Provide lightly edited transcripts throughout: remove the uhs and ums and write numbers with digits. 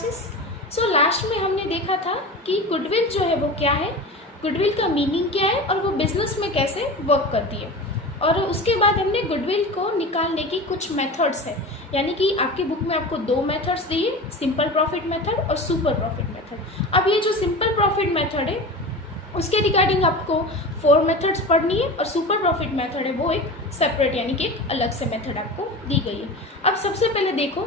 Classes. So last में हमने देखा था कि गुडविल जो है वो क्या है, गुडविल का मीनिंग क्या है और वो बिजनेस में कैसे वर्क करती है। और उसके बाद हमने गुडविल को निकालने की कुछ मेथड्स है, यानी कि आपकी बुक में आपको 2 मेथड्स दिए, सिंपल प्रॉफिट मेथड और सुपर प्रॉफिट मेथड। अब ये जो सिंपल प्रॉफिट मेथड है उसके रिगार्डिंग आपको 4 मेथड्स पढ़नी है और सुपर प्रॉफिट मेथड है वो एक सेपरेट यानी कि एक अलग से मेथड आपको दी गई है। अब सबसे पहले देखो,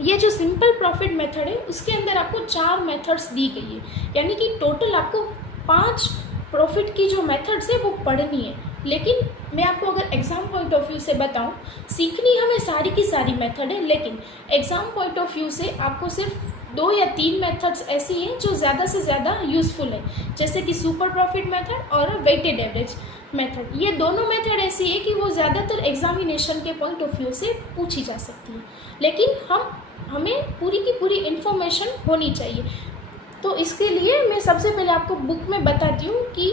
ये जो सिंपल प्रॉफिट मेथड है उसके अंदर आपको 4 मेथड्स दी गई है, यानी कि टोटल आपको 5 प्रॉफिट की जो मेथड्स है वो पढ़नी है। लेकिन मैं आपको अगर एग्ज़ाम पॉइंट ऑफ व्यू से बताऊं, सीखनी हमें सारी की सारी मेथड है, लेकिन एग्ज़ाम पॉइंट ऑफ व्यू से आपको सिर्फ 2 या 3 मेथड्स ऐसी हैं जो ज़्यादा से ज़्यादा यूज़फुल है, जैसे कि सुपर प्रॉफिट मेथड और वेटेड एवरेज मेथड। ये दोनों मेथड ऐसी है कि वो ज़्यादातर एग्जामिनेशन के पॉइंट ऑफ व्यू से पूछी जा सकती है, लेकिन हमें पूरी की पूरी इन्फॉर्मेशन होनी चाहिए। तो इसके लिए मैं सबसे पहले आपको बुक में बताती हूँ कि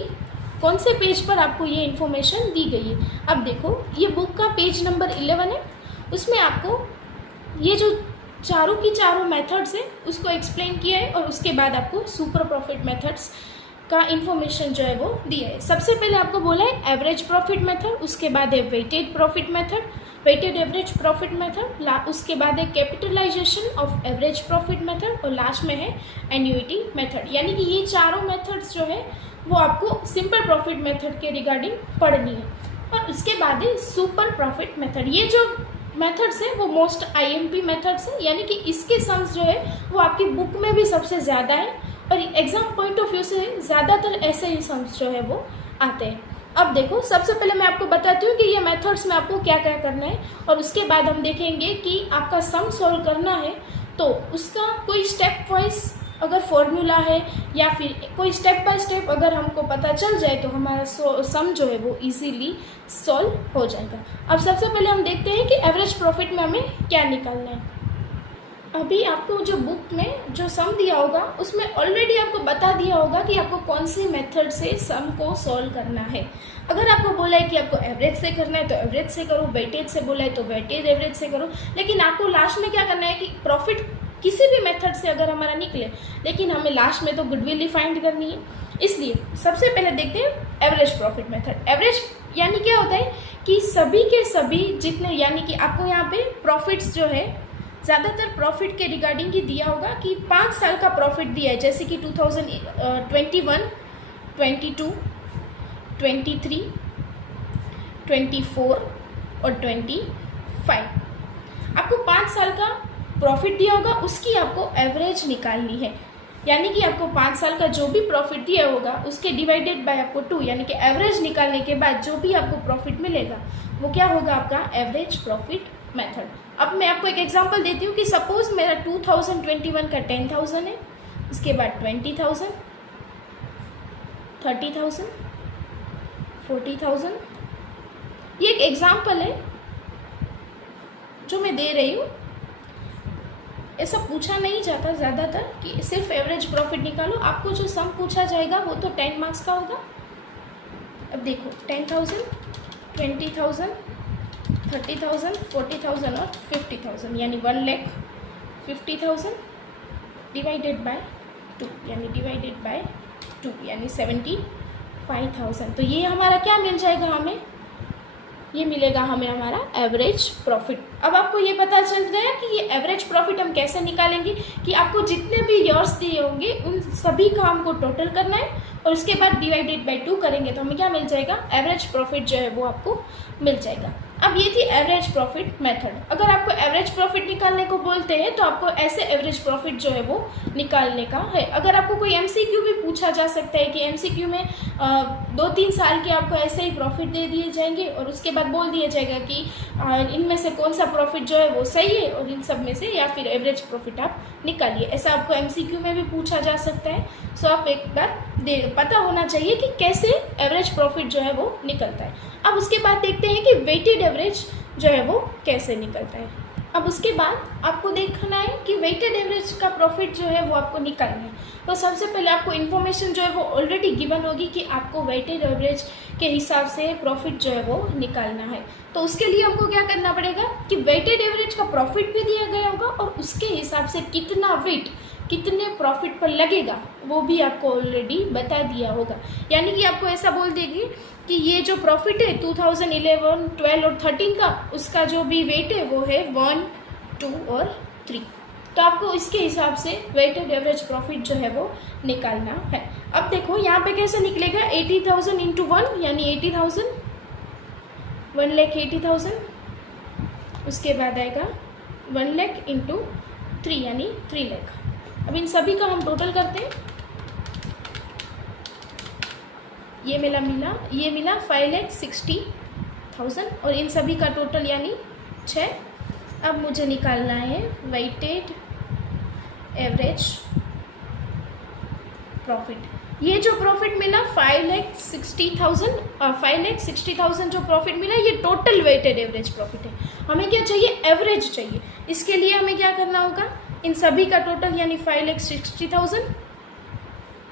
कौन से पेज पर आपको ये इन्फॉर्मेशन दी गई है। अब देखो, ये बुक का पेज नंबर 11 है, उसमें आपको ये जो चारों की चारों मेथड्स है उसको एक्सप्लेन किया है और उसके बाद आपको सुपर प्रॉफिट मेथड्स का इन्फॉर्मेशन जो है वो दिया है। सबसे पहले आपको बोला है एवरेज प्रॉफिट मेथड, उसके बाद है weighted profit method, weighted average profit method, उसके बाद है capitalisation of average profit method और लास्ट में है एन्युइटी मेथड। यानी कि ये चारों मेथड्स जो है वो आपको सिंपल प्रॉफिट मेथड के रिगार्डिंग पढ़नी है। और उसके बाद है सुपर प्रॉफिट मेथड। ये जो मेथड्स है वो मोस्ट आईएमपी मेथड्स है, यानी कि इसके सम्स जो है वो आपकी बुक में भी सबसे ज़्यादा है और एग्जाम पॉइंट ऑफ व्यू से ज़्यादातर ऐसे ही सम्स जो है वो आते हैं। अब देखो, सबसे पहले मैं आपको बताती हूँ कि ये मेथड्स में आपको क्या क्या करना है और उसके बाद हम देखेंगे कि आपका सम सॉल्व करना है तो उसका कोई स्टेप वाइज अगर फॉर्मूला है या फिर कोई स्टेप बाय स्टेप अगर हमको पता चल जाए तो हमारा सम जो है वो इजीली सॉल्व हो जाएगा। अब सबसे पहले हम देखते हैं कि एवरेज प्रॉफिट में हमें क्या निकालना है। अभी आपको जो बुक में जो सम दिया होगा उसमें ऑलरेडी आपको बता दिया होगा कि आपको कौन सी मेथड से सम को सॉल्व करना है। अगर आपको बोला है कि आपको एवरेज से करना है तो एवरेज से करो, वेटेज से बोला है तो वेटेज एवरेज से करो, लेकिन आपको लास्ट में क्या करना है कि प्रॉफिट किसी भी मेथड से अगर हमारा निकले, लेकिन हमें लास्ट में तो गुडविल ही फाइंड करनी है। इसलिए सबसे पहले देखते हैं एवरेज प्रॉफिट मेथड। एवरेज यानी क्या होता है कि सभी के सभी जितने, यानी कि आपको यहाँ पे प्रॉफिट्स जो है ज़्यादातर प्रॉफिट के रिगार्डिंग ही दिया होगा कि 5 साल का प्रॉफिट दिया है, जैसे कि 2021, 22, 23, 24 और 25 आपको 5 साल का प्रॉफिट दिया होगा, उसकी आपको एवरेज निकालनी है। यानी कि आपको 5 साल का जो भी प्रॉफिट दिया होगा उसके डिवाइडेड बाय आपको 2, यानी कि एवरेज निकालने के बाद जो भी आपको प्रॉफिट मिलेगा वो क्या होगा, आपका एवरेज प्रॉफिट मेथड। अब मैं आपको एक एग्जांपल देती हूँ कि सपोज मेरा 2021 का 10,000 है, उसके बाद 20,000, 30,000, 40,000। ये एक एग्जांपल है जो मैं दे रही हूँ। ऐसा पूछा नहीं जाता ज़्यादातर कि सिर्फ एवरेज प्रॉफिट निकालो, आपको जो सम पूछा जाएगा वो तो 10 मार्क्स का होगा। अब देखो 10,000, 20,000, 30,000, 40,000 और 50,000, यानी 1,50,000 डिवाइडेड बाय 2, यानी डिवाइडेड बाय 2 यानी 75,000। तो ये हमारा क्या मिल जाएगा, हमें ये मिलेगा हमें हमारा एवरेज प्रॉफिट। अब आपको ये पता चल गया कि ये एवरेज प्रॉफिट हम कैसे निकालेंगे कि आपको जितने भी ईयर्स दिए होंगे उन सभी का हमको टोटल करना है और उसके बाद डिवाइडेड बाय 2 करेंगे तो हमें क्या मिल जाएगा, एवरेज प्रॉफिट जो है वो आपको मिल जाएगा। अब ये थी एवरेज प्रॉफिट मेथड। अगर आपको एवरेज प्रॉफिट निकालने को बोलते हैं तो आपको ऐसे एवरेज प्रॉफिट जो है वो निकालने का है। अगर आपको कोई एमसीक्यू भी पूछा जा सकता है कि एमसीक्यू में 2-3 साल के आपको ऐसे ही प्रॉफिट दे दिए जाएंगे और उसके बाद बोल दिया जाएगा कि इनमें से कौन सा प्रॉफिट जो है वो सही है और इन सब में से या फिर एवरेज प्रॉफिट आप निकालिए, ऐसा आपको एमसीक्यू में भी पूछा जा सकता है। सो आप एक बार पता होना चाहिए कि कैसे एवरेज प्रॉफिट जो है वो निकलता है। अब उसके बाद देखते हैं कि वेटेड एवरेज जो है वो कैसे निकलता है। अब उसके बाद आपको देखना है कि वेटेड एवरेज का प्रॉफिट जो है वो आपको निकालना है। तो सबसे पहले आपको इन्फॉर्मेशन जो है वो ऑलरेडी गिवन होगी कि आपको वेटेड एवरेज के हिसाब से प्रॉफिट जो है वो निकालना है। तो उसके लिए हमको क्या करना पड़ेगा कि वेटेड एवरेज का प्रॉफिट भी दिया गया होगा और उसके हिसाब से कितना वेट कितने प्रॉफिट पर लगेगा वो भी आपको ऑलरेडी बता दिया होगा। यानी कि आपको ऐसा बोल देगी कि ये जो प्रॉफिट है 2011, 12 और 13 का, उसका जो भी वेट है वो है 1, 2 और 3। तो आपको इसके हिसाब से वेटेड एवरेज प्रॉफिट जो है वो निकालना है। अब देखो यहाँ पे कैसे निकलेगा, 80,000 इंटू 1 यानी 80,000, 1,80,000। उसके बाद आएगा 1 लाख इंटू 3 यानी 3 लाख। अब इन सभी का हम टोटल करते हैं। ये मिला 5,60,000 और इन सभी का टोटल यानी 6। अब मुझे निकालना है वेटेड एवरेज प्रॉफिट। ये जो प्रॉफिट मिला 5,60,000 जो प्रॉफिट मिला ये टोटल वेटेड एवरेज प्रॉफिट है। हमें क्या चाहिए, एवरेज चाहिए। इसके लिए हमें क्या करना होगा, इन सभी का टोटल यानी 5,60,000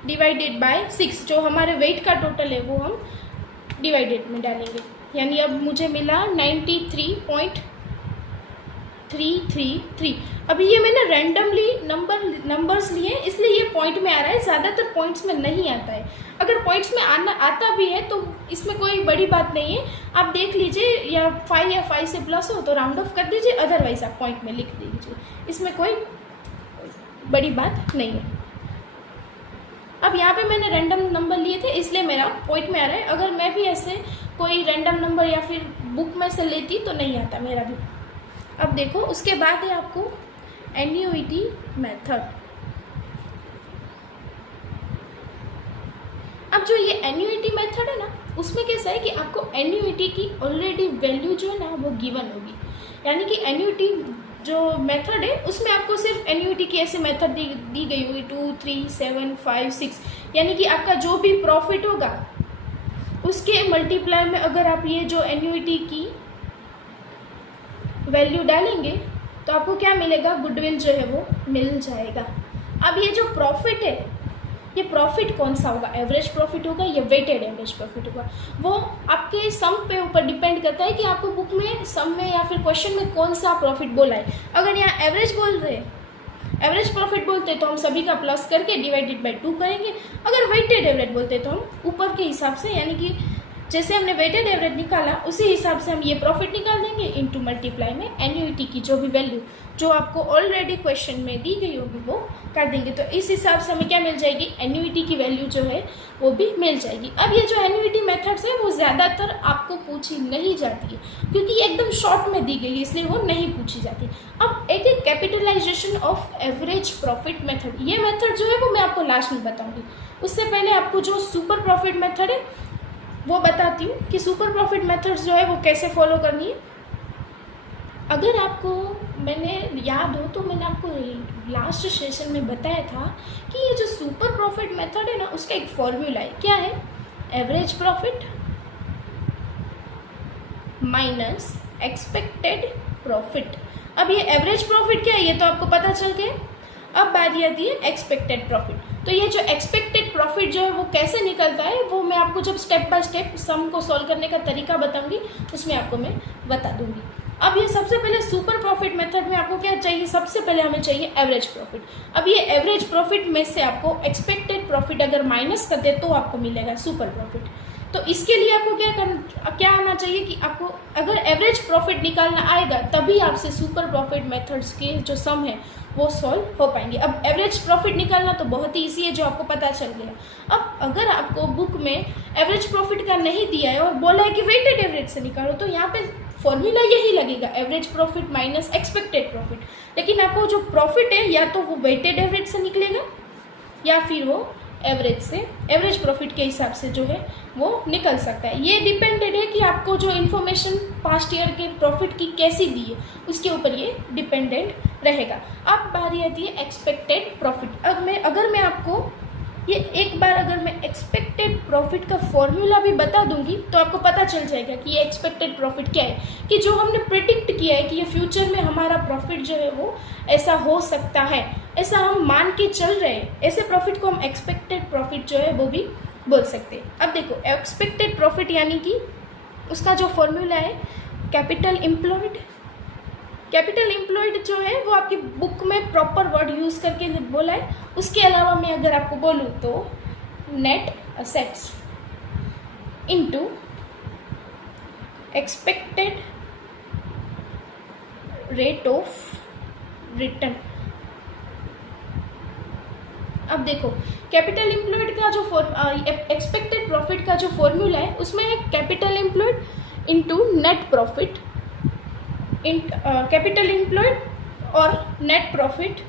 डिवाइडेड बाय 6, जो हमारे वेट का टोटल है वो हम डिवाइडेड में डालेंगे। यानी अब मुझे मिला 93.333। अभी ये मैंने रैंडमली नंबर्स लिए इसलिए ये पॉइंट में आ रहा है, ज़्यादातर पॉइंट्स में नहीं आता है। अगर पॉइंट्स में आता भी है तो इसमें कोई बड़ी बात नहीं है, आप देख लीजिए, या 5 से प्लस हो तो राउंड ऑफ कर दीजिए, अदरवाइज आप पॉइंट में लिख दीजिए, इसमें कोई बड़ी बात नहीं है। अब यहाँ पे मैंने रैंडम नंबर लिए थे इसलिए मेरा पॉइंट में आ रहा है। अगर मैं भी ऐसे कोई रैंडम नंबर या फिर बुक में से लेती तो नहीं आता मेरा भी। अब देखो उसके बाद है आपको एन्युइटी मेथड। अब जो ये एन्युइटी मेथड है ना, उसमें कैसा है कि आपको एन्युइटी की ऑलरेडी वैल्यू जो है ना वो गिवन होगी। यानी कि एन्युइटी जो मेथड है उसमें आपको सिर्फ एन्युइटी की ऐसे मेथड दी गई होगी 2, 3, 7, 5, 6। यानी कि आपका जो भी प्रॉफिट होगा उसके मल्टीप्लाई में अगर आप ये जो एन्युइटी की वैल्यू डालेंगे तो आपको क्या मिलेगा, गुडविल जो है वो मिल जाएगा। अब ये जो प्रॉफिट है, ये प्रॉफिट कौन सा होगा, एवरेज प्रॉफिट होगा या वेटेड एवरेज प्रॉफिट होगा, वो आपके सम पे ऊपर डिपेंड करता है कि आपको बुक में सम में या फिर क्वेश्चन में कौन सा प्रॉफिट बोला है। अगर यहाँ एवरेज बोल रहे हैं, एवरेज प्रॉफिट बोलते तो हम सभी का प्लस करके डिवाइडेड बाय 2 करेंगे। अगर वेटेड एवरेज बोलते तो हम ऊपर के हिसाब से, यानी कि जैसे हमने वेटेड एवरेज निकाला उसी हिसाब से हम ये प्रॉफिट निकाल देंगे इनटू मल्टीप्लाई में एन्युइटी की जो भी वैल्यू जो आपको ऑलरेडी क्वेश्चन में दी गई होगी वो कर देंगे। तो इस हिसाब से हमें क्या मिल जाएगी, एन्युइटी की वैल्यू जो है वो भी मिल जाएगी। अब ये जो एन्युइटी मेथड्स है वो ज़्यादातर आपको पूछी नहीं जाती है क्योंकि ये एकदम शॉर्ट में दी गई है, इसलिए वो नहीं पूछी जाती। अब एक capitalisation of average profit method, ये मेथड जो है वो मैं आपको लास्ट में बताऊँगी। उससे पहले आपको जो सुपर प्रॉफिट मेथड है वो बताती हूँ कि सुपर प्रॉफिट मेथड्स जो है वो कैसे फॉलो करनी है। अगर आपको मैंने याद हो तो मैंने आपको लास्ट सेशन में बताया था कि ये जो सुपर प्रॉफिट मेथड है ना उसका एक फॉर्मूला है। क्या है, average profit minus expected profit. अब ये एवरेज प्रॉफिट क्या है ये तो आपको पता चल गया। अब बारी आती है एक्सपेक्टेड प्रॉफिट। तो ये जो एक्सपेक्टेड प्रॉफिट जो है वो कैसे निकलता है वो मैं आपको जब स्टेप बाय स्टेप सम को सॉल्व करने का तरीका बताऊंगी उसमें आपको मैं बता दूंगी। अब ये सबसे पहले सुपर प्रॉफिट मेथड में आपको क्या चाहिए, सबसे पहले हमें चाहिए एवरेज प्रॉफिट। अब ये एवरेज प्रॉफिट में से आपको एक्सपेक्टेड प्रॉफिट अगर माइनस कर दे तो आपको मिलेगा सुपर प्रॉफिट। तो इसके लिए आपको क्या आना चाहिए कि आपको अगर एवरेज प्रॉफिट निकालना आएगा तभी आपसे सुपर प्रॉफिट मेथड्स के जो सम है वो सॉल्व हो पाएंगे। अब एवरेज प्रॉफिट निकालना तो बहुत ही ईजी है जो आपको पता चल गया। अब अगर आपको बुक में एवरेज प्रॉफिट का नहीं दिया है और बोला है कि वेटेड एवरेज से निकालो तो यहाँ पे फॉर्मूला यही लगेगा, average profit minus expected profit. लेकिन आपको जो प्रॉफिट है या तो वो वेटेड एवरेज से निकलेगा या फिर वो एवरेज से, एवरेज प्रॉफिट के हिसाब से जो है वो निकल सकता है। ये डिपेंडेड है कि आपको जो इन्फॉर्मेशन पास्ट ईयर के प्रॉफिट की कैसी दी है उसके ऊपर ये डिपेंडेंट रहेगा। अब बारी आती है एक्सपेक्टेड प्रॉफिट। अब अगर मैं आपको ये एक बार अगर मैं एक्सपेक्टेड प्रॉफिट का फॉर्मूला भी बता दूंगी तो आपको पता चल जाएगा कि ये एक्सपेक्टेड प्रॉफिट क्या है, कि जो हमने प्रिडिक्ट किया है कि ये फ्यूचर में हमारा प्रॉफिट जो है वो ऐसा हो सकता है, ऐसा हम मान के चल रहे हैं, ऐसे प्रॉफिट को हम एक्सपेक्टेड प्रॉफिट जो है वो भी बोल सकते हैं। अब देखो एक्सपेक्टेड प्रॉफिट यानी कि उसका जो फॉर्मूला है कैपिटल एम्प्लॉयड। कैपिटल एम्प्लॉयड जो है वो आपकी बुक में प्रॉपर वर्ड यूज़ करके बोला है। उसके अलावा मैं अगर आपको बोलूँ तो net assets into expected rate of return. अब देखो कैपिटल एम्प्लॉयड का जो एक्सपेक्टेड प्रॉफिट का जो फॉर्मूला है उसमें है capital employed into net profit, capital employed और net profit,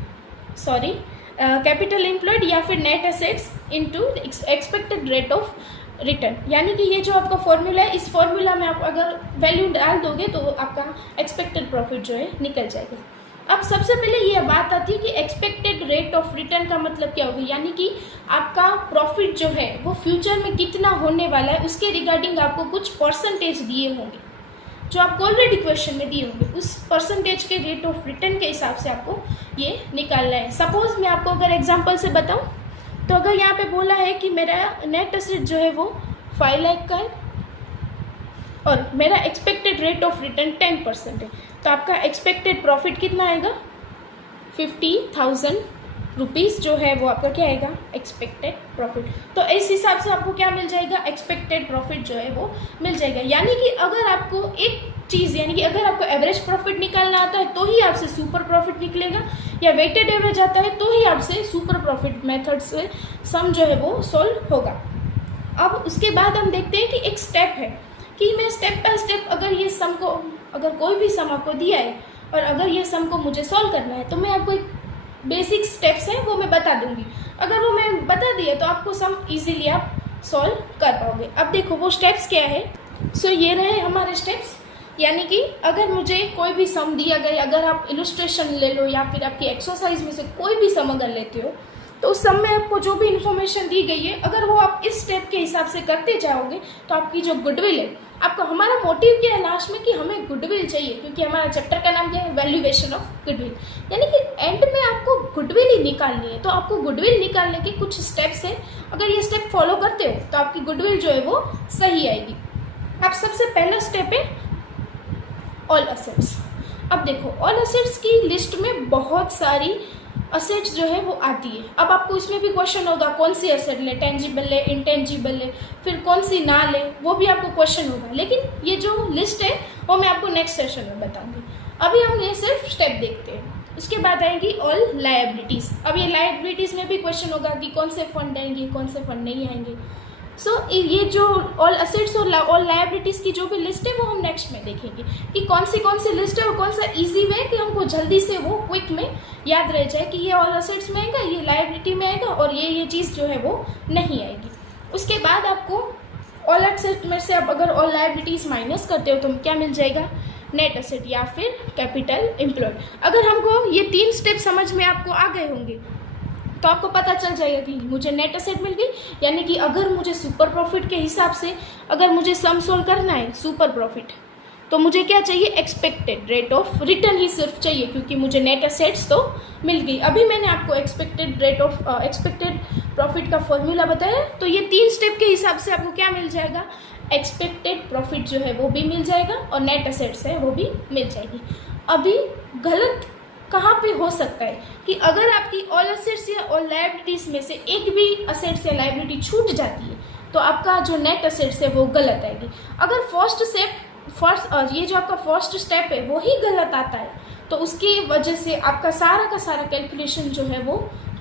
sorry capital employed या फिर net assets into expected rate of return. यानी कि ये जो आपका फॉर्मूला है, इस फॉर्मूला में आप अगर वैल्यू डाल दोगे तो आपका एक्सपेक्टेड प्रॉफिट जो है निकल जाएगा। अब सबसे पहले ये बात आती है कि एक्सपेक्टेड रेट ऑफ रिटर्न का मतलब क्या होगा, यानी कि आपका प्रॉफिट जो है वो फ्यूचर में कितना होने वाला है उसके रिगार्डिंग आपको कुछ परसेंटेज दिए होंगे जो आपको ऑलरेडी क्वेश्चन में दिए होंगे। उस परसेंटेज के रेट ऑफ रिटर्न के हिसाब से आपको ये निकालना है। सपोज मैं आपको अगर एग्जांपल से बताऊं तो अगर यहाँ पे बोला है कि मेरा नेट एसेट जो है वो 5 लाख का है और मेरा एक्सपेक्टेड रेट ऑफ रिटर्न 10% है, तो आपका एक्सपेक्टेड प्रॉफिट कितना आएगा 50,000 रुपीज़ जो है वो आपका क्या आएगा एक्सपेक्टेड प्रॉफिट। तो इस हिसाब से आपको क्या मिल जाएगा एक्सपेक्टेड प्रॉफिट जो है वो मिल जाएगा। यानी कि अगर आपको एक चीज़ यानी कि अगर आपको एवरेज प्रॉफिट निकालना आता है तो ही आपसे सुपर प्रॉफिट निकलेगा, या वेटेड एवरेज आता है तो ही आपसे सुपर प्रॉफिट मेथड से सम जो है वो सॉल्व होगा। अब उसके बाद हम देखते हैं कि एक स्टेप है कि मैं स्टेप बाय स्टेप अगर ये सम को अगर कोई भी सम आपको दिया है और अगर ये सम को मुझे सॉल्व करना है तो मैं आपको एक बेसिक स्टेप्स हैं वो मैं बता दूंगी। अगर वो मैं बता दिया तो आपको सम इजीली आप सॉल्व कर पाओगे। अब देखो वो स्टेप्स क्या है। सो ये रहे हमारे स्टेप्स, यानी कि अगर मुझे कोई भी सम दिया गया, अगर आप इलस्ट्रेशन ले लो या फिर आपकी एक्सरसाइज में से कोई भी सम अगर लेते हो तो उस सम में आपको जो भी इन्फॉर्मेशन दी गई है अगर वो आप इस स्टेप के हिसाब से करते जाओगे तो आपकी जो गुडविल है, आपका हमारा मोटिव क्या है लास्ट में कि हमें गुडविल चाहिए, क्योंकि हमारा चैप्टर का नाम क्या है वैल्यूएशन ऑफ गुडविल, यानी कि एंड में आपको गुडविल ही निकालनी है। तो आपको गुडविल निकालने के कुछ स्टेप्स हैं, अगर ये स्टेप फॉलो करते हो तो आपकी गुडविल जो है वो सही आएगी। अब सबसे पहला स्टेप है ऑल असेट्स। अब देखो ऑल असेट्स की लिस्ट में बहुत सारी असेट्स जो है वो आती है। अब आपको इसमें भी क्वेश्चन होगा कौन सी असेट ले, टेंजिबल ले, इंटेंजिबल ले, फिर कौन सी ना ले, वो भी आपको क्वेश्चन होगा। लेकिन ये जो लिस्ट है वो मैं आपको नेक्स्ट सेशन में बताऊंगी। अभी हम ये सिर्फ स्टेप देखते हैं। उसके बाद आएंगी ऑल लायबिलिटीज़। अब ये लायबिलिटीज़ में भी क्वेश्चन होगा कि कौन से फंड आएंगे, कौन से फंड नहीं आएंगे। सो ये जो ऑल असेट्स और ऑल लायबिलिटीज़ की जो भी लिस्ट है वो हम नेक्स्ट में देखेंगे कि कौन सी लिस्ट है और कौन सा इजी वे कि हमको जल्दी से वो क्विक में याद रह जाए कि ये ऑल असेट्स में आएगा, ये लायबिलिटी में आएगा और ये चीज़ जो है वो नहीं आएगी। उसके बाद आपको ऑल असेट में से आप अगर ऑल लायबिलिटीज़ माइनस करते हो तो क्या मिल जाएगा नेट असेट या फिर कैपिटल एम्प्लॉयड। अगर हमको ये 3 स्टेप समझ में आपको आ गए होंगे तो आपको पता चल जाएगा कि मुझे नेट असेट मिल गई, यानी कि अगर मुझे सुपर प्रॉफिट के हिसाब से अगर मुझे सम सोल्व करना है सुपर प्रॉफिट तो मुझे क्या चाहिए एक्सपेक्टेड रेट ऑफ रिटर्न ही सिर्फ चाहिए, क्योंकि मुझे नेट असेट्स तो मिल गई। अभी मैंने आपको एक्सपेक्टेड प्रॉफिट का फॉर्मूला बताया, तो ये 3 स्टेप के हिसाब से आपको क्या मिल जाएगा एक्सपेक्टेड प्रॉफिट जो है वो भी मिल जाएगा और नेट असेट्स है वो भी मिल जाएगी। अभी गलत कहाँ पे हो सकता है कि अगर आपकी ऑल असेट्स या ऑल लायबिलिटीज़ में से एक भी असेट्स या लायबिलिटी छूट जाती है तो आपका जो नेट असेट्स है वो गलत आएगी। अगर ये जो आपका फर्स्ट स्टेप है वो ही गलत आता है तो उसकी वजह से आपका सारा का सारा कैलकुलेशन जो है वो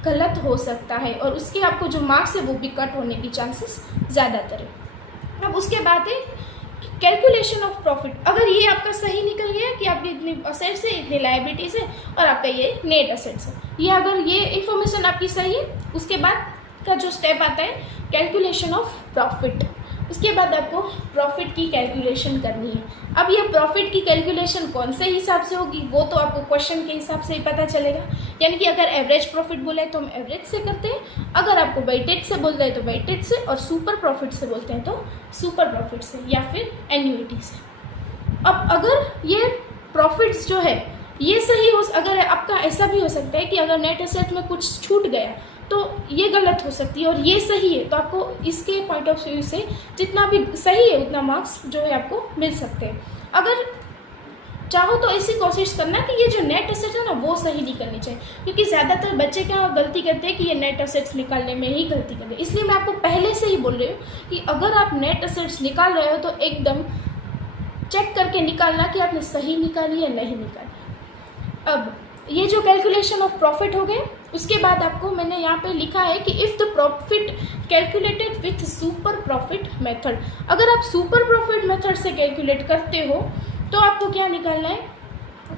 गलत हो सकता है और उसके आपको जो मार्क्स है वो भी कट होने की चांसेस ज़्यादातर है। अब उसके बाद है कैलकुलेशन ऑफ प्रॉफिट। अगर ये आपका सही निकल गया कि आपकी इतनी असेट्स है, इतनी लायबिलिटीज़ है और आपका ये नेट असेट्स है, ये अगर ये इन्फॉर्मेशन आपकी सही है, उसके बाद का जो स्टेप आता है कैलकुलेशन ऑफ प्रॉफिट। उसके बाद आपको प्रॉफिट की कैलकुलेशन करनी है। अब ये प्रॉफिट की कैलकुलेशन कौन से हिसाब से होगी वो तो आपको क्वेश्चन के हिसाब से ही पता चलेगा। यानी कि अगर एवरेज प्रॉफिट बोला है तो हम एवरेज से करते हैं, अगर आपको वेटेज से बोल रहे हैं तो वेटेज से, और सुपर प्रॉफिट से बोलते हैं तो सुपर प्रॉफिट से या फिर एन्युइटी से। अब अगर ये प्रॉफिट्स जो है ये सही हो, अगर आपका ऐसा भी हो सकता है कि अगर नेट एसेट में कुछ छूट गया तो ये गलत हो सकती है और ये सही है, तो आपको इसके पॉइंट ऑफ व्यू से जितना भी सही है उतना मार्क्स जो है आपको मिल सकते हैं। अगर चाहो तो ऐसी कोशिश करना कि ये जो नेट एसेट्स है ना वो सही निकलनी चाहिए, क्योंकि ज़्यादातर बच्चे क्या गलती करते हैं कि ये नेट एसेट्स निकालने में ही गलती करते हैं। इसलिए मैं आपको पहले से ही बोल रही हूँ कि अगर आप नेट एसेट्स निकाल रहे हो तो एकदम चेक करके निकालना कि आपने सही निकाली या नहीं निकाली। अब ये जो कैलकुलेशन ऑफ प्रॉफिट हो गए, उसके बाद आपको मैंने यहाँ पे लिखा है कि if the profit calculated with super profit method, अगर आप सुपर प्रॉफिट मेथड से कैलकुलेट करते हो तो आपको क्या निकालना है,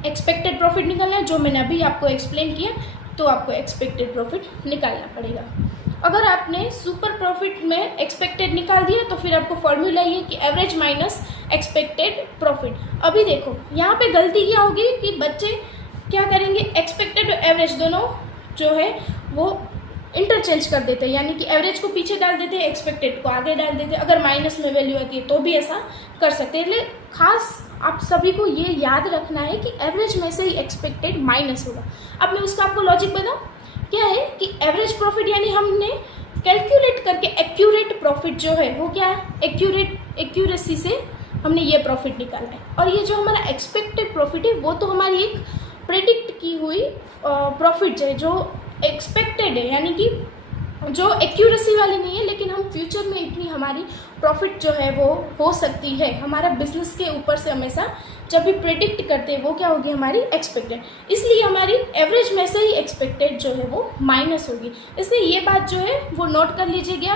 एक्सपेक्टेड प्रॉफिट निकालना है, जो मैंने अभी आपको एक्सप्लेन किया, तो आपको एक्सपेक्टेड प्रॉफिट निकालना पड़ेगा। अगर आपने सुपर प्रॉफिट में एक्सपेक्टेड निकाल दिया तो फिर आपको फॉर्मूला ये कि एवरेज माइनस एक्सपेक्टेड प्रॉफिट। अभी देखो यहाँ पे गलती क्या होगी कि बच्चे क्या करेंगे, एक्सपेक्टेड और एवरेज दोनों जो है वो इंटरचेंज कर देते हैं, यानी कि एवरेज को पीछे डाल देते हैं, एक्सपेक्टेड को आगे डाल देते हैं। अगर माइनस में वैल्यू आती है तो भी ऐसा कर सकते हैं। इसलिए खास आप सभी को ये याद रखना है कि एवरेज में से ही एक्सपेक्टेड माइनस होगा। अब मैं उसका आपको लॉजिक बताऊँ, क्या है कि एवरेज प्रॉफिट यानी हमने कैलकुलेट करके एक्यूरेट प्रॉफिट जो है वो क्या है, एक्यूरेसी से हमने ये प्रॉफिट निकाला है। और ये जो हमारा एक्सपेक्टेड प्रॉफिट है वो तो हमारी एक प्रेडिक्ट की हुई प्रॉफिट है जो एक्सपेक्टेड है, यानी कि जो एक्यूरेसी वाली नहीं है, लेकिन हम फ्यूचर में इतनी हमारी प्रॉफिट जो है वो हो सकती है। हमारा बिजनेस के ऊपर से हमेशा जब भी प्रेडिक्ट करते हैं वो क्या होगी, हमारी एक्सपेक्टेड। इसलिए हमारी एवरेज में से ही एक्सपेक्टेड जो है वो माइनस होगी। इसलिए ये बात जो है वो नोट कर लीजिएगा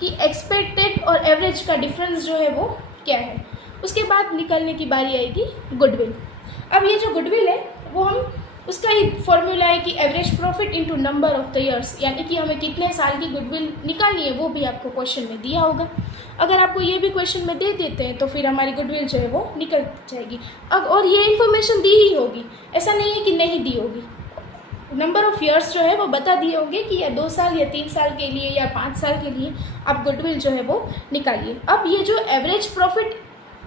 कि एक्सपेक्टेड और एवरेज का डिफरेंस जो है वो क्या है। उसके बाद निकलने की बारी आएगी गुडविल। अब ये जो गुडविल है वो हम उसका ही फॉर्मूला है कि average profit into number of the years, यानी कि हमें कितने साल की गुडविल निकालनी है वो भी आपको क्वेश्चन में दिया होगा। अगर आपको ये भी क्वेश्चन में दे देते हैं तो फिर हमारी गुडविल जो है वो निकल जाएगी। अब और ये इन्फॉर्मेशन दी ही होगी, ऐसा नहीं है कि नहीं दी होगी। नंबर ऑफ ईयर्स जो है वो बता दिए होंगे कि या 2 साल या 3 साल के लिए या 5 साल के लिए आप गुडविल जो है वो निकालिए। अब ये जो एवरेज प्रॉफिट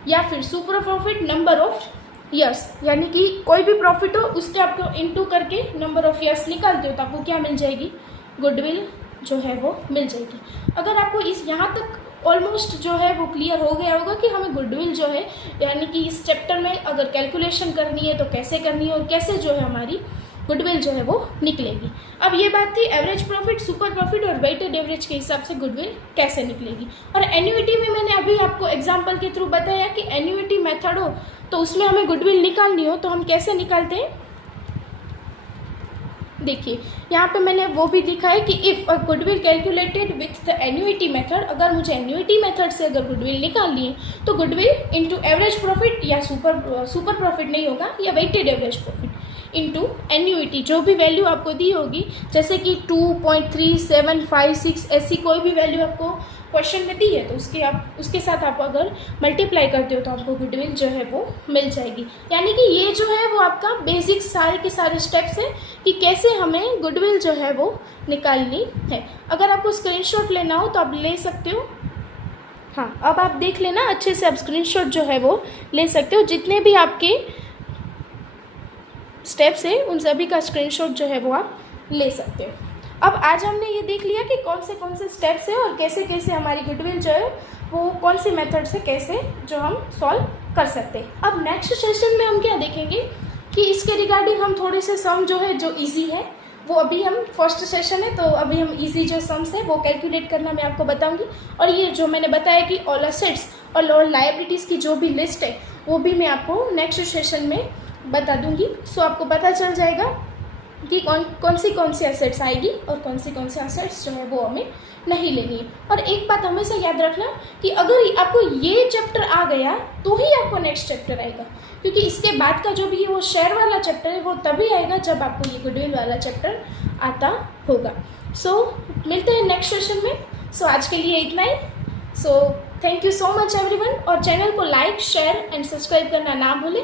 या फिर super profit number of years, यानी कि कोई भी प्रॉफिट हो उसके आपको इनटू करके नंबर ऑफ ईयर्स निकालते हो तो आपको क्या मिल जाएगी, गुडविल जो है वो मिल जाएगी। अगर आपको इस यहाँ तक ऑलमोस्ट जो है वो क्लियर हो गया होगा कि हमें गुडविल जो है यानी कि इस चैप्टर में अगर कैलकुलेशन करनी है तो कैसे करनी है और कैसे जो है हमारी गुडविल जो है वो निकलेगी। अब ये बात थी एवरेज प्रॉफिट, सुपर प्रॉफिट और वेटेड एवरेज के हिसाब से गुडविल कैसे निकलेगी। और एन्युइटी में मैंने अभी आपको एग्जांपल के थ्रू बताया कि एन्युइटी मेथड हो तो उसमें हमें गुडविल निकालनी हो तो हम कैसे निकालते हैं। देखिए यहाँ पे मैंने वो भी लिखा है कि if a goodwill calculated with the annuity method, अगर मुझे एन्युइटी मेथड से अगर गुडविल निकालनी है तो गुडविल इनटू एवरेज प्रॉफिट या सुपर प्रॉफिट नहीं होगा, या weighted average profit into annuity, जो भी वैल्यू आपको दी होगी जैसे कि 2.3756 ऐसी कोई भी वैल्यू आपको क्वेश्चन में दी है तो उसके साथ आप अगर मल्टीप्लाई करते हो तो आपको गुडविल जो है वो मिल जाएगी। यानी कि ये जो है वो आपका बेसिक सारे के सारे स्टेप्स है कि कैसे हमें गुडविल जो है वो निकालनी है। अगर आपको स्क्रीनशॉट लेना हो तो आप ले सकते हो। हाँ, अब आप देख लेना अच्छे से, आप स्क्रीनशॉट जो है वो ले सकते हो। जितने भी आपके स्टेप्स है उन सभी का स्क्रीनशॉट जो है वो आप ले सकते हो। अब आज हमने ये देख लिया कि कौन से स्टेप्स है और कैसे कैसे हमारी गुडविल जो है वो कौन से मेथड से कैसे जो हम सॉल्व कर सकते हैं। अब नेक्स्ट सेशन में हम क्या देखेंगे कि इसके रिगार्डिंग हम थोड़े से सम जो है जो इजी है वो अभी हम फर्स्ट सेशन है तो अभी हम इजी जो सम्स है वो कैलकुलेट करना मैं आपको बताऊंगी। और ये जो मैंने बताया कि ऑल असेट्स और ऑल लायबिलिटीज़ की जो भी लिस्ट है वो भी मैं आपको नेक्स्ट सेशन में बता दूंगी। सो आपको पता चल जाएगा कि कौन सी एसेट्स आएगी और कौन सी एसेट्स जो है वो हमें नहीं लेनी है। और एक बात हमेशा याद रखना कि अगर आपको ये चैप्टर आ गया तो ही आपको नेक्स्ट चैप्टर आएगा, क्योंकि इसके बाद का जो भी वो शेयर वाला चैप्टर है वो तभी आएगा जब आपको ये गुडविल वाला चैप्टर आता होगा। सो मिलते हैं नेक्स्ट सेशन में। सो आज के लिए इतना ही। So thank you so much everyone, और चैनल को लाइक, शेयर एंड सब्सक्राइब करना ना भूलें।